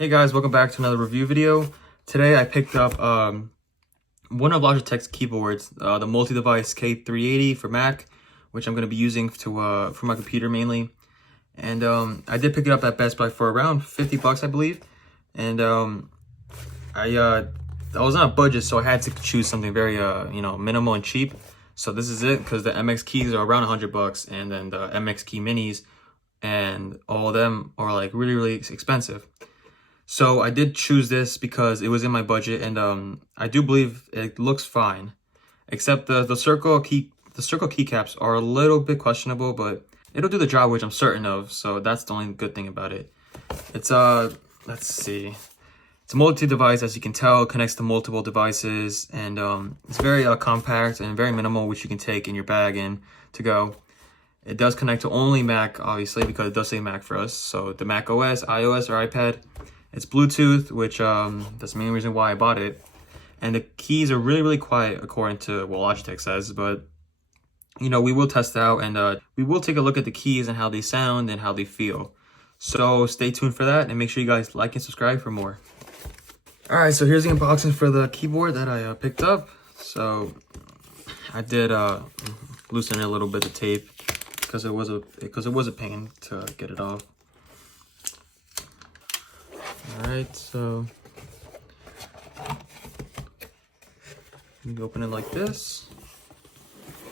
Hey guys, welcome back to another review video. Today I picked up one of Logitech's keyboards, the multi-device K380 for Mac, which I'm going to be using for my computer mainly. And I did pick it up at Best Buy for around 50 bucks, I believe. And I was on a budget, so I had to choose something very minimal and cheap. So this is it, because the MX keys are around 100 bucks, and then the MX key minis and all of them are like really expensive. So I did choose this because it was in my budget, and I do believe it looks fine, except the circle keycaps are a little bit questionable, but it'll do the job, which I'm certain of. So that's the only good thing about it. It's let's see, it's a multi-device, as you can tell. It connects to multiple devices, and it's very compact and very minimal, which you can take in your bag and to go. It does connect to only Mac, obviously, because it does say Mac for us. So the Mac OS, iOS, or iPad. It's Bluetooth, which that's the main reason why I bought it. And the keys are really quiet, according to what Logitech says. But, we will test it out, and we will take a look at the keys and how they sound and how they feel. So stay tuned for that, and make sure you guys like and subscribe for more. Alright, so here's the unboxing for the keyboard that I picked up. So I did loosen a little bit of tape because it was a pain to get it off. Alright, so you open it like this,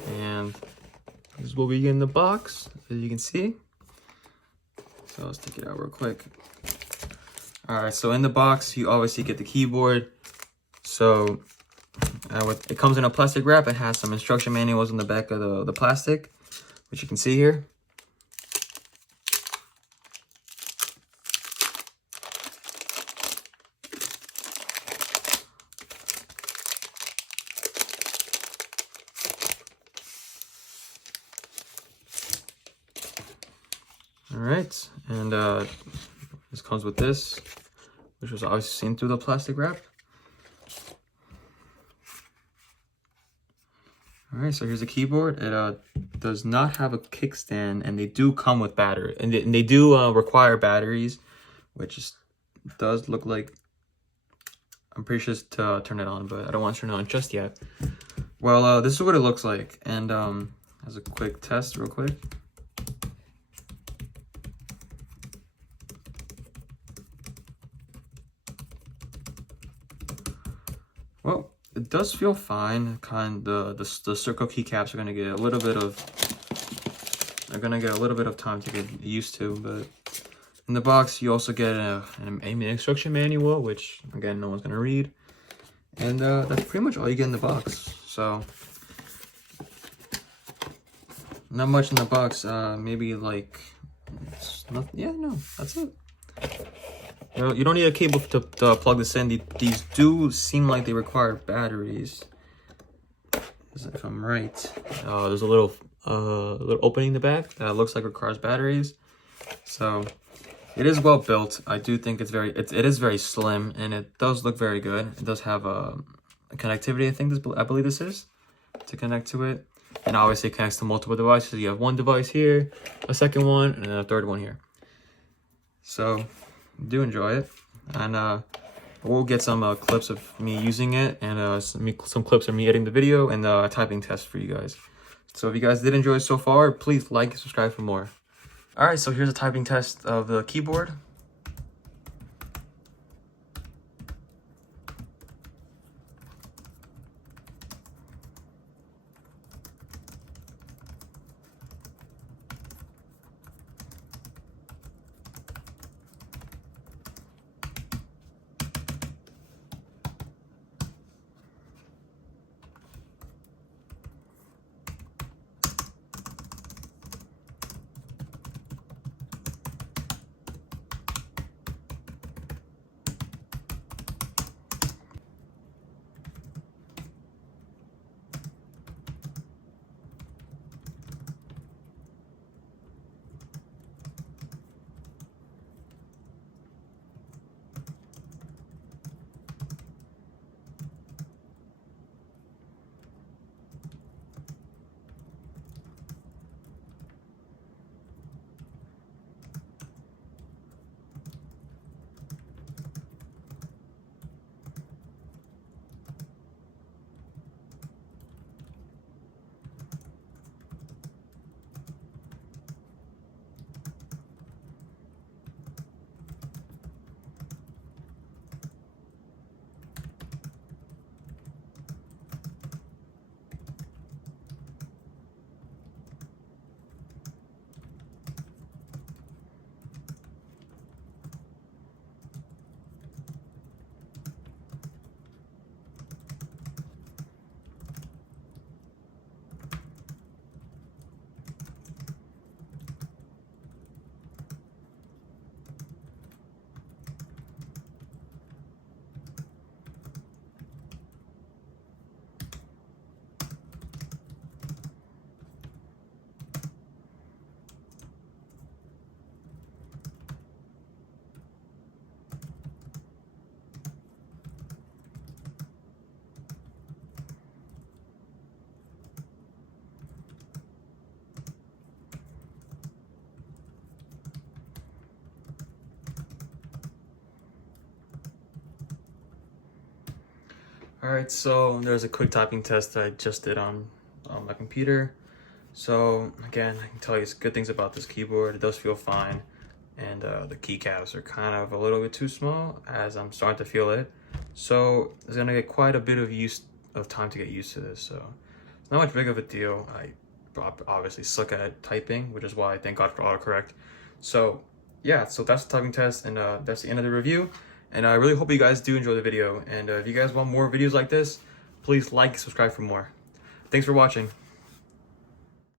and this is what we get in the box, as you can see. So let's take it out real quick. Alright, so in the box you obviously get the keyboard. So it comes in a plastic wrap. It has some instruction manuals in the back of the plastic, which you can see here. Alright, and this comes with this, which was obviously seen through the plastic wrap. Alright, so here's the keyboard. It does not have a kickstand, and they do come with battery, and they do require batteries, which does look like, I'm pretty sure it's to turn it on, but I don't want to turn it on just yet. Well, this is what it looks like, and as a quick test real quick. Well, it does feel fine. The circle keycaps are gonna get a little bit of time to get used to. But in the box, you also get an instruction manual, which again no one's gonna read, and that's pretty much all you get in the box. So not much in the box. Maybe like that's it. You don't need a cable to plug this in. These do seem like they require batteries, if I'm right. There's a little opening in the back that looks like it requires batteries. So it is well built. I do think it is very slim, and it does look very good. It does have a connectivity. I believe this is to connect to it, and obviously it connects to multiple devices. You have one device here, a second one, and then a third one here. So do enjoy it, and we'll get some clips of me using it, and some clips of me editing the video, and a typing test for you guys. So if you guys did enjoy it so far, please like and subscribe for more. Alright, so here's a typing test of the keyboard. Alright, so there's a quick typing test that I just did on my computer. So again, I can tell you good things about this keyboard. It does feel fine, and the keycaps are kind of a little bit too small as I'm starting to feel it. So it's gonna get quite a bit of time to get used to this. So it's not much big of a deal. I obviously suck at typing, which is why I thank God for autocorrect. So yeah, so that's the typing test, and that's the end of the review. And I really hope you guys do enjoy the video. And if you guys want more videos like this, please like, subscribe for more. Thanks for watching.